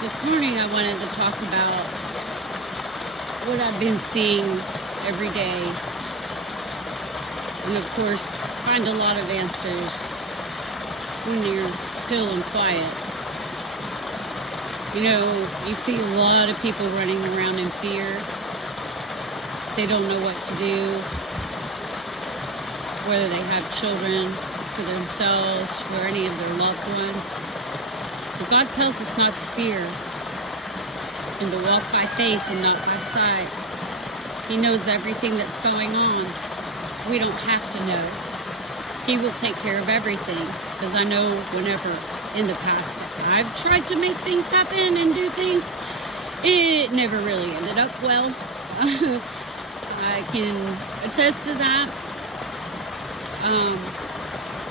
This morning I wanted to talk about what I've been seeing every day, and of course find a lot of answers when you're still and quiet. You know, you see a lot of people running around in fear. They don't know what to do, whether they have children for themselves or any of their loved ones. But God tells us not to fear and to walk by faith and not by sight. He knows everything that's going on. We don't have to know. He will take care of everything, because I know whenever in the past I've tried to make things happen and do things, it never really ended up well. I can attest to that.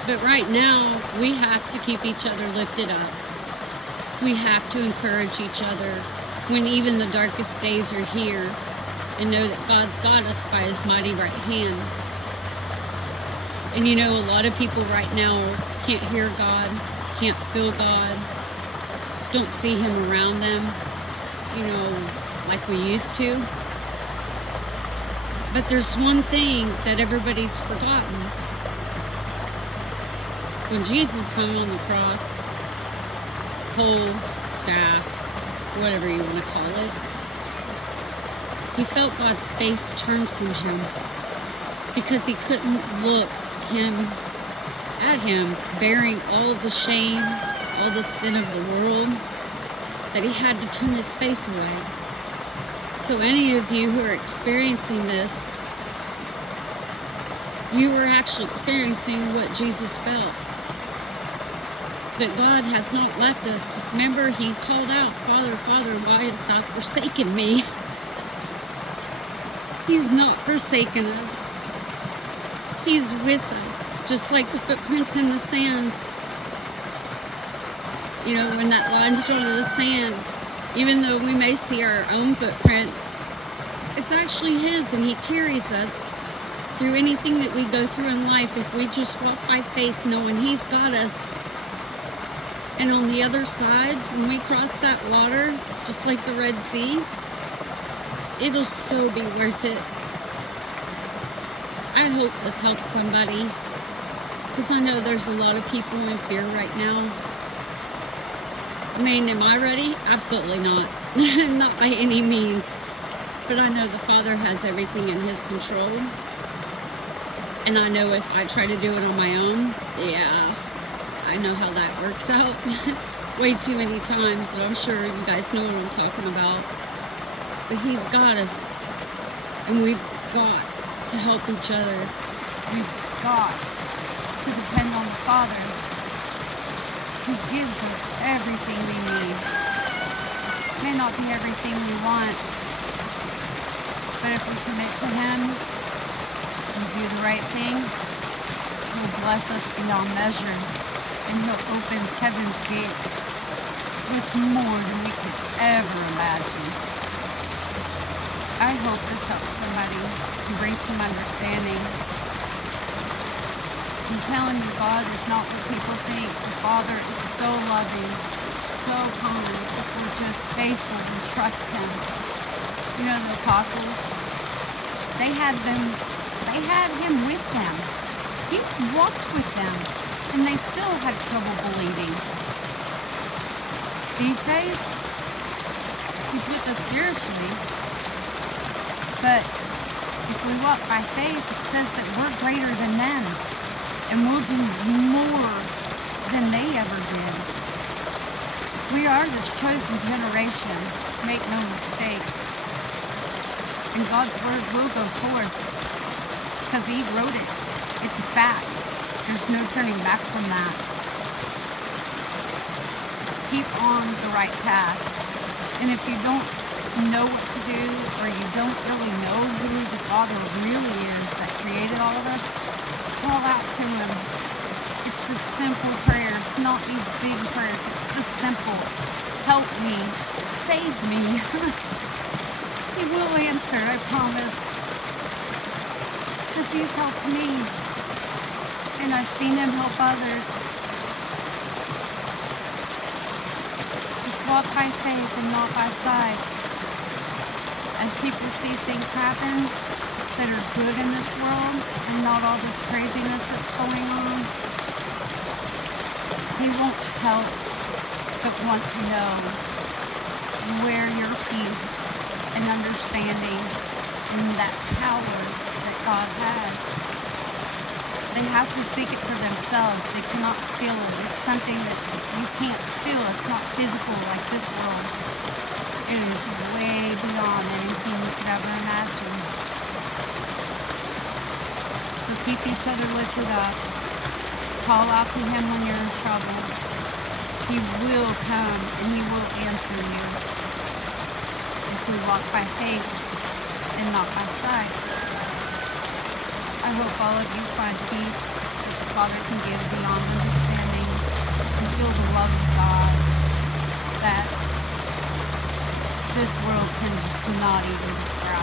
But right now, we have to keep each other lifted up. We have to encourage each other when even the darkest days are here, and know that God's got us by His mighty right hand. And you know, a lot of people right now can't hear God, can't feel God, don't see Him around them, you know, like we used to. But there's one thing that everybody's forgotten. When Jesus hung on the cross, pole, staff, whatever you want to call it, he felt God's face turned from him because he couldn't look at him bearing all the shame, all the sin of the world, that he had to turn his face away. So any of you who are experiencing this, you are actually experiencing what Jesus felt. That God has not left us. Remember, he called out, Father, Father, why hast thou forsaken me? He's not forsaken us. He's with us, just like the footprints in the sand. You know, when that line's drawn in the sand, even though we may see our own footprints, it's actually his, and he carries us through anything that we go through in life if we just walk by faith, knowing he's got us. And on the other side, when we cross that water, just like the Red Sea, it'll so be worth it. I hope this helps somebody, because I know there's a lot of people in fear right now. I mean, am I ready? Absolutely not. Not by any means. But I know the Father has everything in his control. And I know if I try to do it on my own, yeah, I know how that works out way too many times, and I'm sure you guys know what I'm talking about. But he's got us, and we've got to help each other. We've got to depend on the Father, who gives us everything we need. May not be everything we want, but if we commit to him and do the right thing, he'll bless us beyond measure. And he'll open heaven's gates with more than we could ever imagine. I hope this helps somebody and brings some understanding. I'm telling you, God is not what people think. The Father is so loving, so kind, if we're just faithful and trust him. You know, the apostles, they had him with them. He walked with them. And they still had trouble believing. These days, he's with us spiritually. But if we walk by faith, it says that we're greater than them. And we'll do more than they ever did. We are this chosen generation. Make no mistake. And God's word will go forth. Because he wrote it. It's a fact. There's no turning back from that. Keep on the right path. And if you don't know what to do, or you don't really know who the Father really is that created all of us, call out to him. It's the simple prayers, not these big prayers. It's the simple, help me, save me. He will answer, I promise. Because he's helped me. And I've seen him help others. Just walk by faith and not by sight. As people see things happen that are good in this world and not all this craziness that's going on, they won't help but want to know where your peace and understanding and that power that God has. They have to seek it for themselves. They cannot steal it. It's something that you can't steal. It's not physical like this world. It is way beyond anything you could ever imagine. So keep each other lifted up. Call out to Him when you're in trouble. He will come and He will answer you if we walk by faith and not by sight. I hope all of you find peace that the Father can give beyond understanding and feel the love of God that this world can just not even describe.